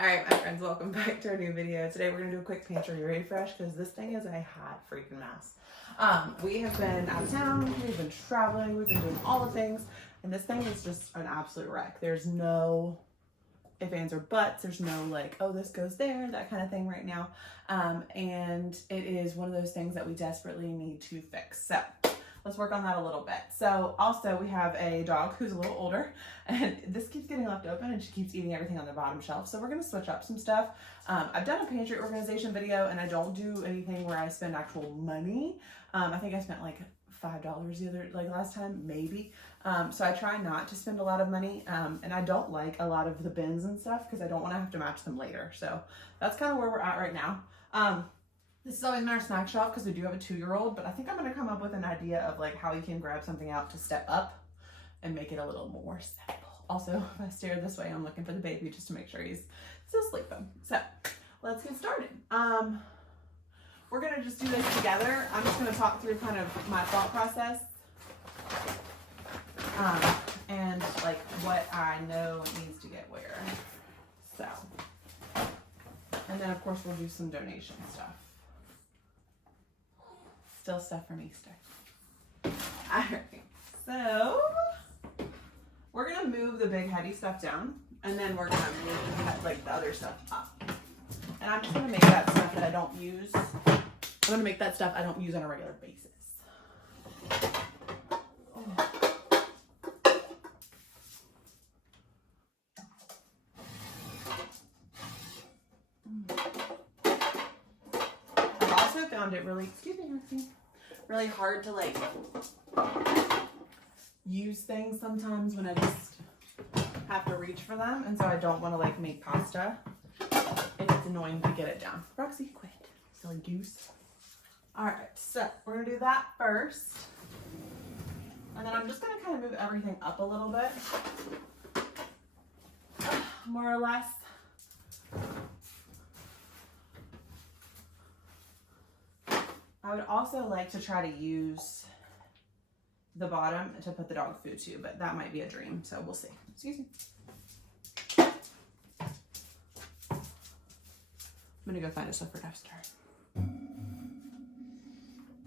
All right, my friends, welcome back to our new video. Today we're gonna do a quick pantry refresh because this thing is a hot freaking mess. We have been out of town, we've been traveling, we've been doing all the things, and this thing is just an absolute wreck. There's no ifs, ands, or buts. There's no like, oh, this goes there, that kind of thing right now. And it is one of those things that we desperately need to fix. So let's work on that a little bit. So also we have a dog who's a little older, and this keeps getting left open and she keeps eating everything on the bottom shelf. So we're gonna switch up some stuff. I've done a pantry organization video and I don't do anything where I spend actual money. I think I spent like $5 last time, maybe. So I try not to spend a lot of money, and I don't like a lot of the bins and stuff because I don't want to have to match them later. So that's kind of where we're at right now. This is always been our snack shelf because we do have a 2-year-old, but I think I'm going to come up with an idea of like how you can grab something out to step up and make it a little more simple. Also, if I stare this way, I'm looking for the baby just to make sure he's still sleeping. So let's get started. We're going to just do this together. I'm just going to talk through kind of my thought process and like what I know needs to get where. So, and then of course we'll do some donation stuff. Still stuff from Easter. All right, so we're gonna move the big heady stuff down, and then we're gonna move like the other stuff up. And I'm just gonna make that stuff that I don't use. I'm gonna make that stuff I don't use on a regular basis. I've also found it really, really hard to like use things sometimes when I just have to reach for them, and so I don't want to like make pasta if it's annoying to get it down. Roxy, quit, silly goose. All right, so we're gonna do that first, and then I'm just gonna kind of move everything up a little bit, more or less. I would also like to try to use the bottom to put the dog food to, but that might be a dream, so we'll see. Excuse me. I'm gonna go find a stuff for duster.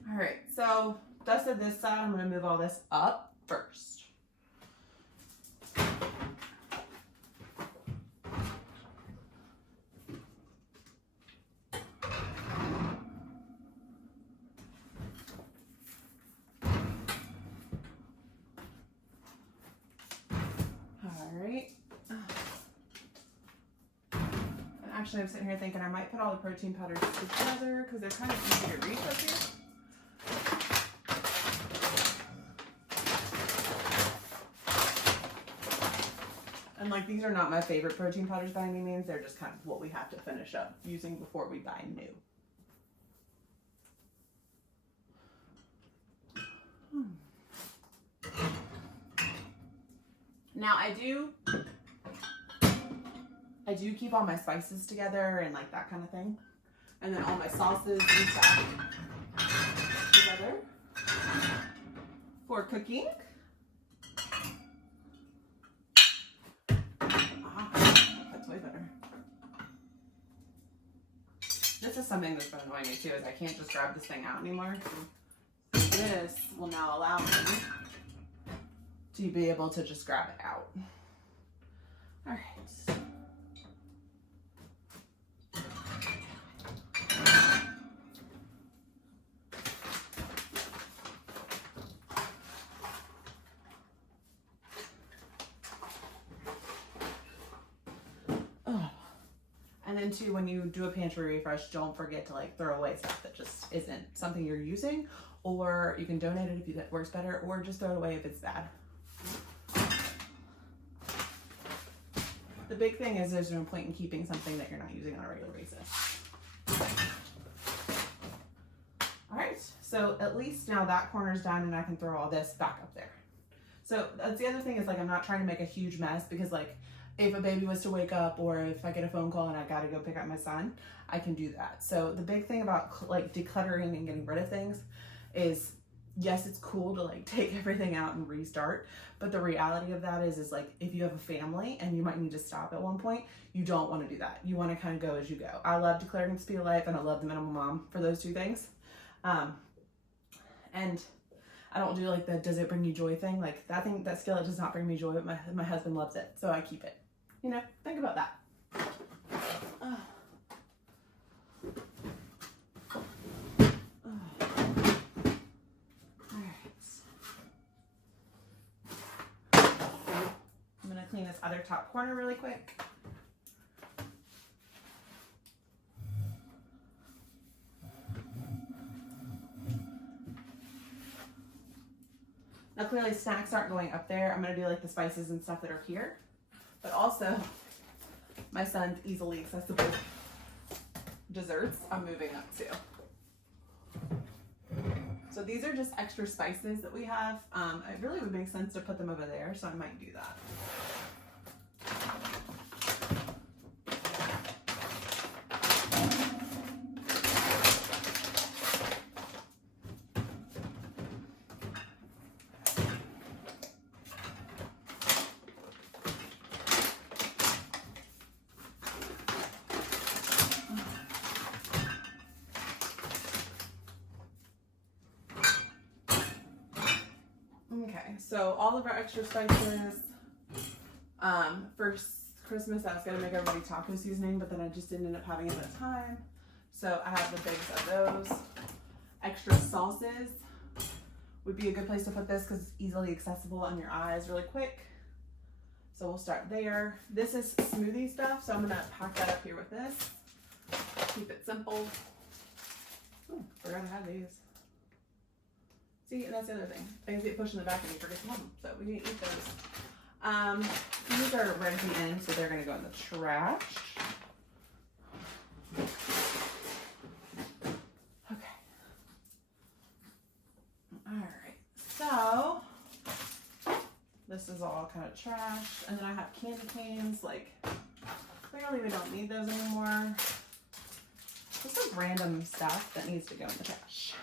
All right, so dusted this side. I'm gonna move all this up first. Actually, I'm sitting here thinking I might put all the protein powders together because they're kind of easy to reach up here. And like, these are not my favorite protein powders by any means. They're just kind of what we have to finish up using before we buy new. Now I do keep all my spices together and like that kind of thing. And then all my sauces and stuff together for cooking. That's way better. This is something that's been annoying me too, is I can't just grab this thing out anymore. This will now allow me to be able to just grab it out. All right. And then too, when you do a pantry refresh, don't forget to like throw away stuff that just isn't something you're using, or you can donate it if that works better, or just throw it away if it's bad. The big thing is there's no point in keeping something that you're not using on a regular basis. All right, so at least now that corner's done and I can throw all this back up there. So that's the other thing, is like I'm not trying to make a huge mess, because like if a baby was to wake up or if I get a phone call and I gotta go pick up my son, I can do that. So the big thing about like decluttering and getting rid of things is yes, it's cool to like take everything out and restart, but the reality of that is like if you have a family and you might need to stop at one point, you don't want to do that. You want to kind of go as you go. I love declaring the speed of life and I love the minimum mom for those two things. And I don't do like the does it bring you joy thing. Like that thing, that skill, it does not bring me joy, but my husband loves it, so I keep it. You know, think about that. Clean this other top corner really quick. Now clearly snacks aren't going up there. I'm going to do like the spices and stuff that are here, but also my son's easily accessible desserts I'm moving up to. So these are just extra spices that we have. It really would make sense to put them over there, so I might do that. Okay, so all of our extra spices. For Christmas, I was gonna make everybody taco seasoning, but then I just didn't end up having enough time. So I have the bigs of those. Extra sauces would be a good place to put this because it's easily accessible on your eyes really quick. So we'll start there. This is smoothie stuff, so I'm gonna pack that up here with this. Keep it simple. Ooh, forgot I had these. See, and that's the other thing. Things get pushed in the back and you forget to have them. So we need to eat those. These are ready to be in, so they're gonna go in the trash. Okay. Alright, so this is all kind of trash. And then I have candy canes, like clearly we don't need those anymore. Just some random stuff that needs to go in the trash.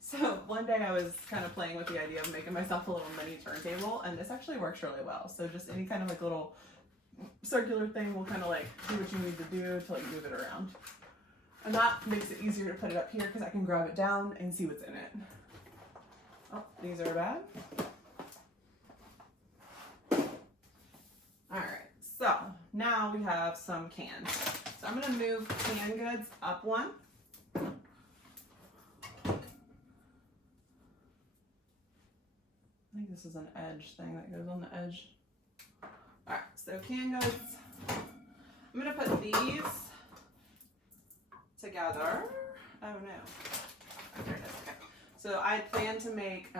So one day I was kind of playing with the idea of making myself a little mini turntable, and this actually works really well. So just any kind of like little circular thing will kind of like do what you need to do to like move it around. And that makes it easier to put it up here because I can grab it down and see what's in it. Oh, these are bad. All right, so now we have some cans. So I'm gonna move canned goods up one. I think this is an edge thing that goes on the edge. All right, so canned goods. I'm gonna put these together. Oh no. There it is. Okay. So I plan to make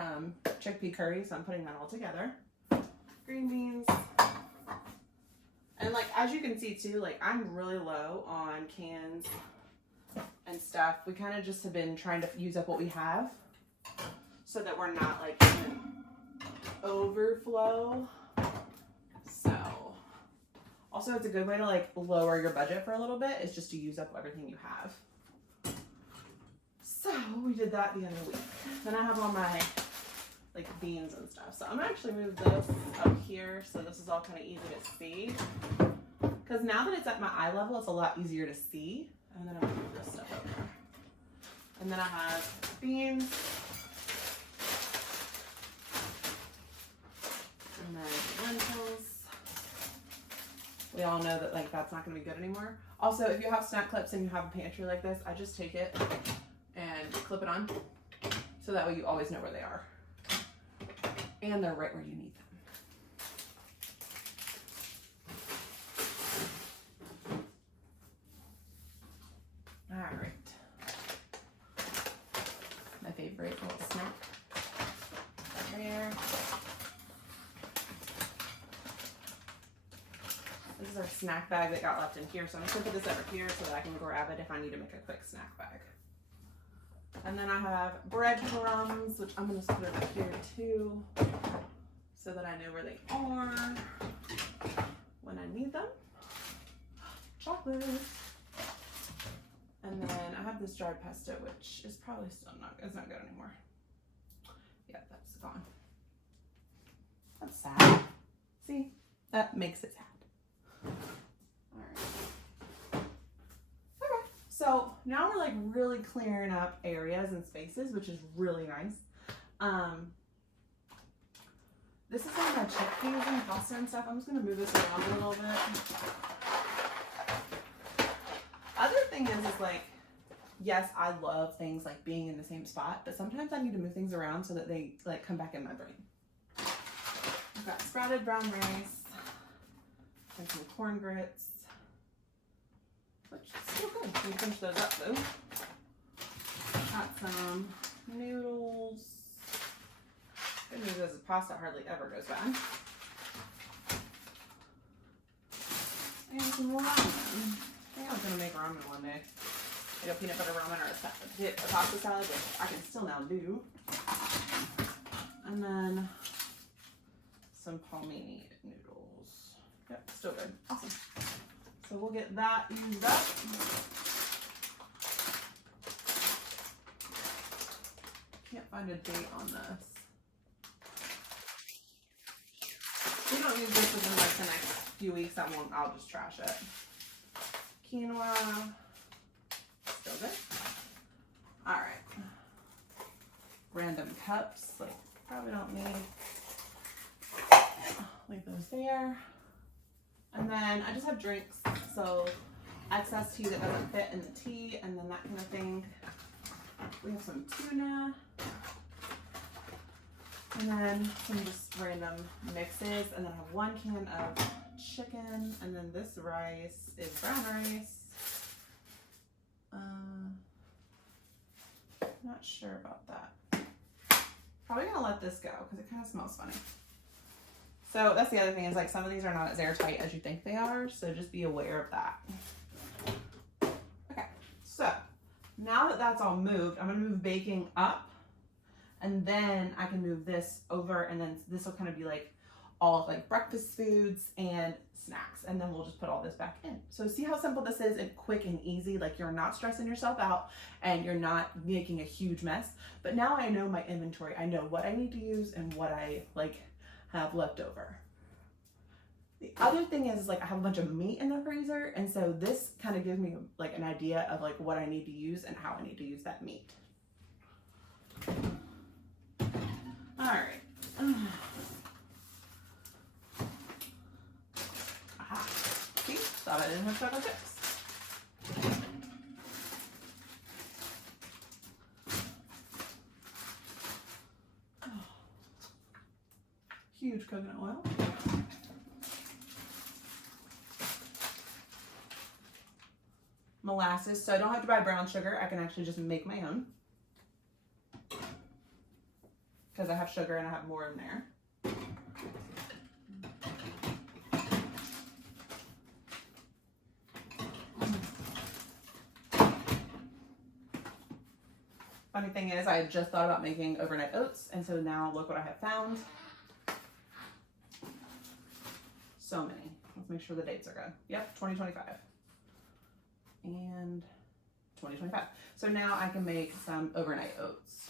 chickpea curry, so I'm putting that all together. Green beans. And like as you can see too, like I'm really low on cans and stuff. We kind of just have been trying to use up what we have so that we're not like in overflow. So also it's a good way to like lower your budget for a little bit, is just to use up everything you have. So we did that the other week. Then I have all my like beans and stuff. So I'm gonna actually move this up here so this is all kind of easy to see. Because now that it's at my eye level, it's a lot easier to see. And then I'm gonna move this stuff over. And then I have beans. And then lentils. We all know that like that's not gonna be good anymore. Also, if you have snack clips and you have a pantry like this, I just take it and clip it on. So that way you always know where they are. And they're right where you need them. All right. My favorite little snack. There. This is our snack bag that got left in here. So I'm just gonna put this over here so that I can grab it if I need to make a quick snack bag. And then I have breadcrumbs, which I'm gonna put over here too, so that I know where they are when I need them. Chocolate. And then dried pesto, which is probably still not good anymore. Yeah, that's gone. That's sad. See, that makes it sad. All right. Okay, so now we're like really clearing up areas and spaces, which is really nice. This is like my chickpeas and pasta and stuff. I'm just gonna move this around a little bit. Other thing is like, yes, I love things like being in the same spot, but sometimes I need to move things around so that they like come back in my brain. I've got sprouted brown rice and some corn grits, which is still good. Let me finish those up though. Got some noodles. Good news is pasta hardly ever goes bad. And some ramen. I think I was gonna make ramen one day. Like a peanut butter ramen or a pasta salad, which I can still now do. And then some palmini noodles. Yep, still good. Awesome. So we'll get that used up. Can't find a date on this. If we don't use this within like the next few weeks, I'll just trash it. Quinoa. Still good. All right. Random cups, like probably don't need. Leave those there. And then I just have drinks, so excess tea that doesn't fit in the tea, and then that kind of thing. We have some tuna. And then some just random mixes, and then I have 1 can of chicken, and then this rice is brown rice. Not sure about that. Probably gonna let this go because it kind of smells funny. So that's the other thing is like some of these are not as airtight as you think they are, so just be aware of that. Okay, so now that that's all moved, I'm gonna move baking up, and then I can move this over, and then this will kind of be like all of like breakfast foods and snacks, and then we'll just put all this back in. So see how simple this is and quick and easy, like you're not stressing yourself out and you're not making a huge mess. But now I know my inventory. I know what I need to use and what I like have left over. The other thing is like I have a bunch of meat in the freezer, and so this kind of gives me like an idea of like what I need to use and how I need to use that meat. All right. Aha. See? Thought I didn't have chocolate chips. Oh. Huge coconut oil. Molasses, so I don't have to buy brown sugar. I can actually just make my own. Because I have sugar and I have more in there. Funny thing is, I just thought about making overnight oats, and so now look what I have found. So many. Let's make sure the dates are good. Yep, 2025. And 2025. So now I can make some overnight oats.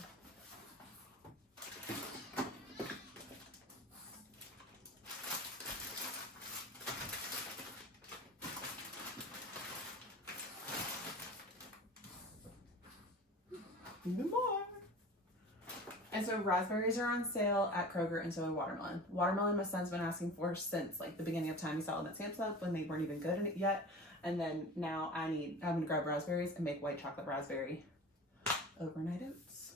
Even more. And so raspberries are on sale at Kroger, and so are watermelon. Watermelon my son's been asking for since like the beginning of time. He saw them at Sam's Club when they weren't even good in it yet. And then now I'm gonna grab raspberries and make white chocolate raspberry overnight oats.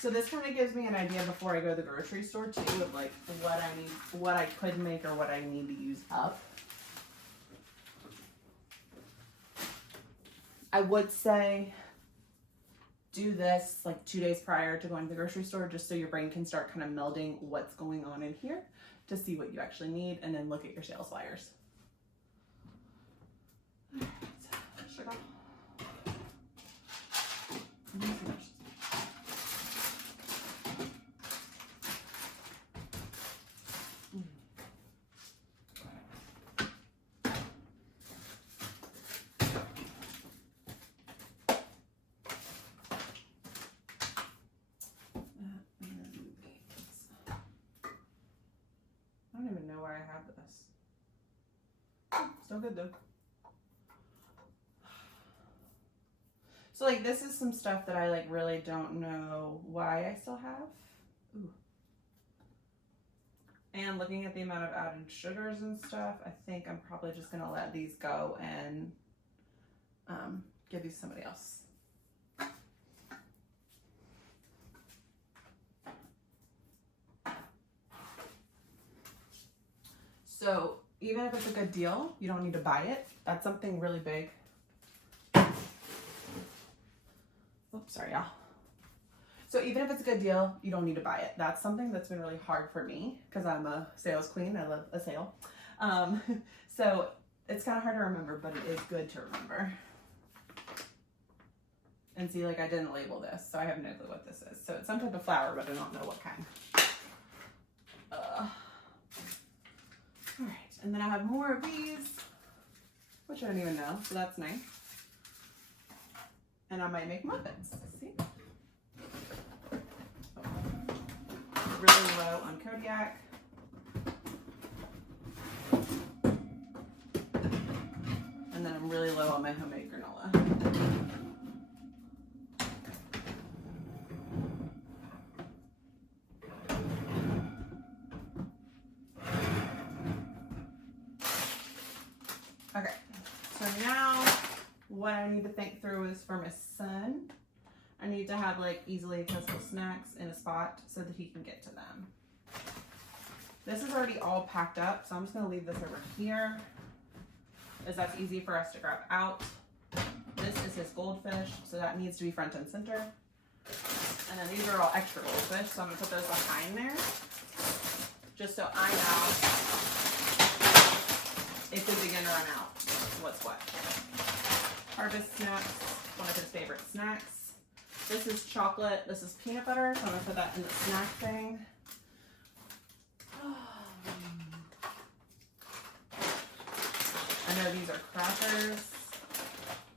So this kind of gives me an idea before I go to the grocery store too of like what I need, what I could make or what I need to use up. I would say do this like 2 days prior to going to the grocery store, just so your brain can start kind of melding what's going on in here to see what you actually need, and then look at your sales flyers. Sugar. have this. Still good though. So like this is some stuff that I like really don't know why I still have. Ooh. And looking at the amount of added sugars and stuff, I think I'm probably just gonna let these go and give these to somebody else. So even if it's a good deal, you don't need to buy it. That's something really big. Oops, sorry, y'all. So even if it's a good deal, you don't need to buy it. That's something that's been really hard for me because I'm a sales queen. I love a sale. So it's kind of hard to remember, but it is good to remember. And see, like I didn't label this, so I have no clue what this is. So it's some type of flour, but I don't know what kind. All right, and then I have more of these, which I don't even know, so that's nice. And I might make muffins, see? Oh. Really low on Kodiak. And then I'm really low on my homemade granola. Okay, so now what I need to think through is for my son, I need to have like easily accessible snacks in a spot so that he can get to them. This is already all packed up, so I'm just gonna leave this over here as that's easy for us to grab out. This is his goldfish, so that needs to be front and center. And then these are all extra goldfish, so I'm gonna put those behind there, just so I know if we begin to run out what's what. Harvest snacks, one of his favorite snacks. This is chocolate, this is peanut butter, so I'm gonna put that in the snack thing. I know these are crackers.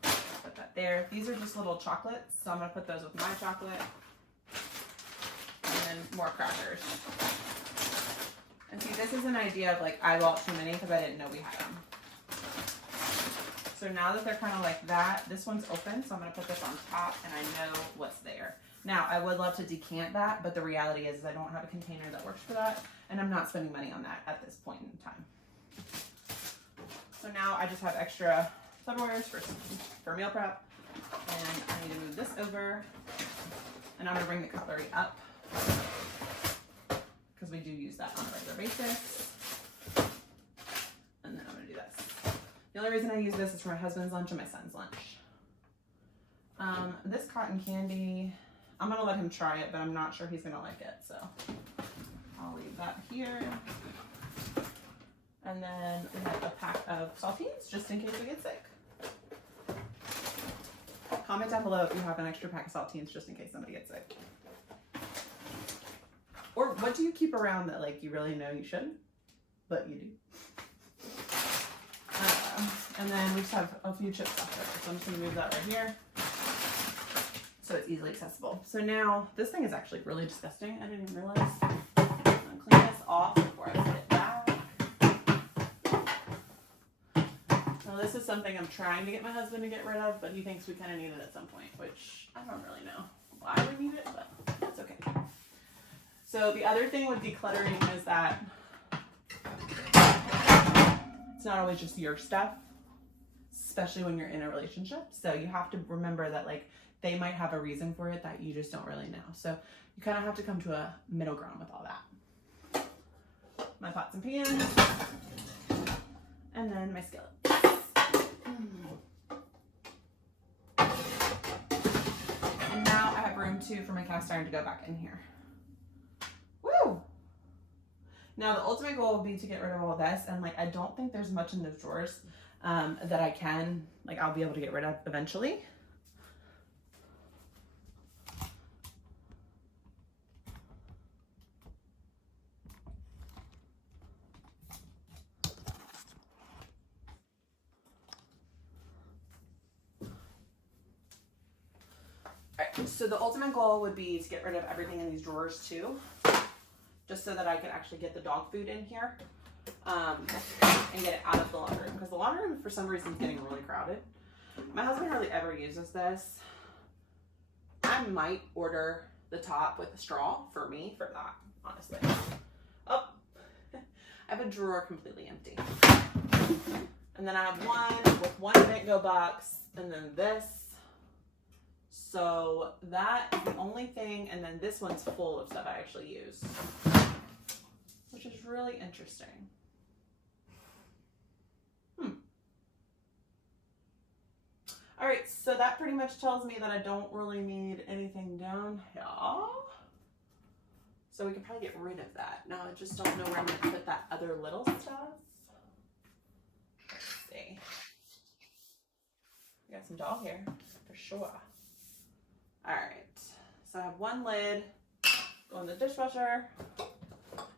Put that there. These are just little chocolates, so I'm gonna put those with my chocolate. And then more crackers. And see, this is an idea of like I bought too many because I didn't know we had them. So now that they're kind of like that, this one's open, so I'm gonna put this on top and I know what's there. Now, I would love to decant that, but the reality is I don't have a container that works for that, and I'm not spending money on that at this point in time. So now I just have extra Tupperwares for meal prep, and I need to move this over, and I'm gonna bring the cutlery up because we do use that on a regular basis. And then I'm gonna do this. The only reason I use this is for my husband's lunch and my son's lunch. This cotton candy, I'm gonna let him try it, but I'm not sure he's gonna like it, so I'll leave that here. And then we have a pack of saltines, just in case we get sick. Comment down below if you have an extra pack of saltines, just in case somebody gets sick. Or what do you keep around that like you really know you shouldn't, but you do? And then we just have a few chips left over, so I'm just gonna move that right here so it's easily accessible. So now this thing is actually really disgusting. I didn't even realize. I'm gonna clean this off before I put it back. Now this is something I'm trying to get my husband to get rid of, but he thinks we kind of need it at some point, which I don't really know why we need it, but it's okay. So the other thing with decluttering is that it's not always just your stuff, especially when you're in a relationship. So you have to remember that like they might have a reason for it that you just don't really know. So you kind of have to come to a middle ground with all that. My pots and pans, and then my skillet. And now I have room too for my cast iron to go back in here. Woo! Now the ultimate goal would be to get rid of all this, and like I don't think there's much in those drawers that I can, like I'll be able to get rid of eventually. Alright, so the ultimate goal would be to get rid of everything in these drawers too, just so that I can actually get the dog food in here. and get it out of the laundry room, because the laundry room for some reason is getting really crowded. My husband hardly ever uses this. I might order the top with a straw for me for that, honestly. Oh, I have a drawer completely empty. And then I have one with one Bento box, and then this. So that is the only thing, and then this one's full of stuff I actually use, which is really interesting. All right, so that pretty much tells me that I don't really need anything down here. So we can probably get rid of that. Now I just don't know where I'm gonna put that other little stuff. Let's see. We got some doll hair for sure. All right, so I have one lid, go in the dishwasher,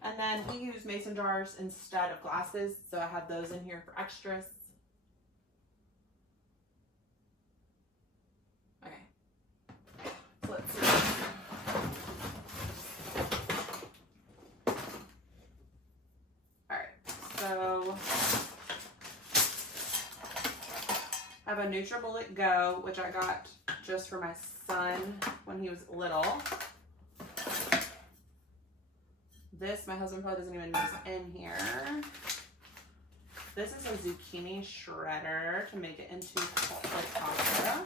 and then we use mason jars instead of glasses, so I have those in here for extras. Okay, so let's see. All right, so I have a NutriBullet Go, which I got just for my son when he was little. This, my husband probably doesn't even know is in here. This is a zucchini shredder to make it into pasta,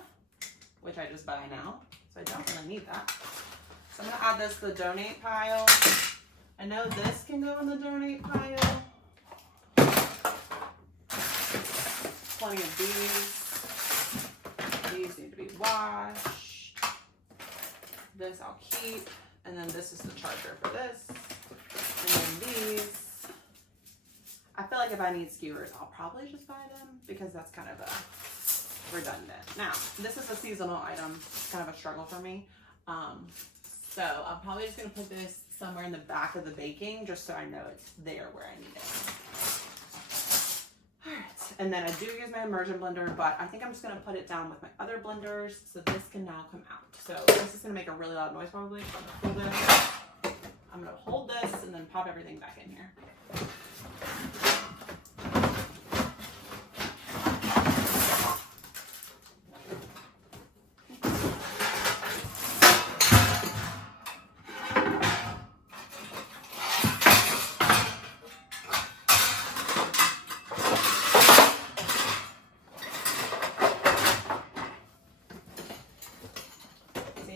which I just buy now, so I don't really need that. So I'm gonna add this to the donate pile. I know this can go in the donate pile. Plenty of these. These need to be washed. This I'll keep, and then this is the charger for this. And then these, I feel like if I need skewers, I'll probably just buy them because that's kind of a redundant. Now, this is a seasonal item. It's kind of a struggle for me. So I'm probably just gonna put this somewhere in the back of the baking just so I know it's there where I need it. All right, and then I do use my immersion blender, but I think I'm just gonna put it down with my other blenders so this can now come out. So this is gonna make a really loud noise probably. I'm gonna hold this and then pop everything back in here.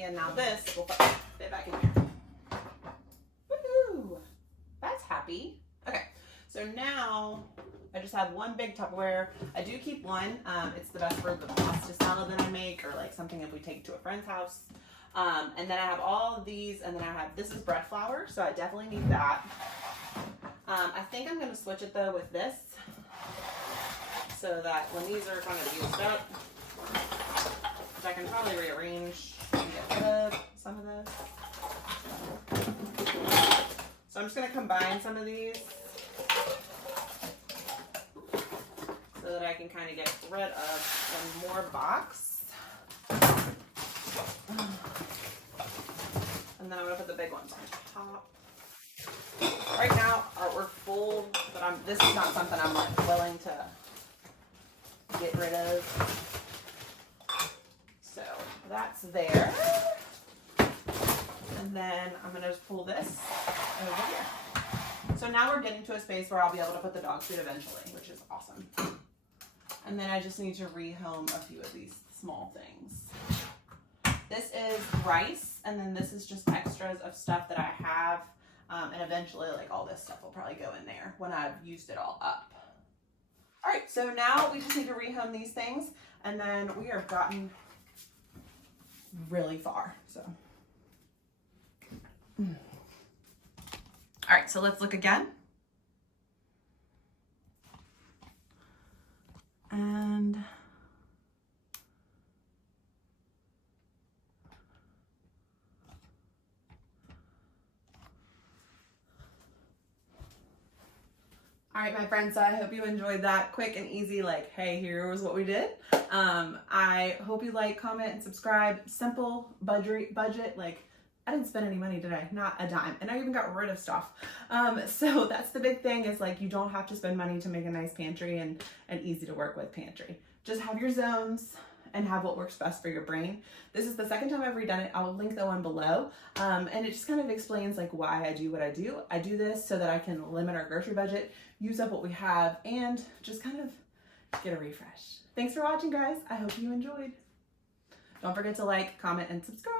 And now this will fit back in here. Woohoo! That's happy. Okay, so now I just have one big Tupperware. I do keep one. It's the best for the pasta salad that I make, or like something if we take to a friend's house. And then I have all of these, and then I have, this is bread flour, so I definitely need that. I think I'm gonna switch it though with this, so that when these are kind of used up, which I can probably rearrange and get rid of some of this. So I'm just going to combine some of these so that I can kind of get rid of some more box. And then I'm going to put the big ones on top. Right now we're full, but this is not something I'm like willing to get rid of. So that's there. And then I'm gonna just pull this over here. So now we're getting to a space where I'll be able to put the dog food eventually, which is awesome. And then I just need to rehome a few of these small things. This is rice, and then this is just extras of stuff that I have. And eventually, like, all this stuff will probably go in there when I've used it all up. All right, so now we just need to rehome these things, and then we are gotten really far, so. All right, so let's look again. And all right, my friends, so I hope you enjoyed that quick and easy, like, hey, here was what we did. I hope you like, comment, and subscribe. Simple budget, like I didn't spend any money, did I? Not a dime. And I even got rid of stuff. So that's the big thing, is like, you don't have to spend money to make a nice pantry and an easy to work with pantry. Just have your zones and have what works best for your brain. This is the second time I've redone it. I'll link the one below. And it just kind of explains like why I do what I do. I do this so that I can limit our grocery budget, use up what we have, and just kind of get a refresh. Thanks for watching, guys. I hope you enjoyed. Don't forget to like, comment, and subscribe.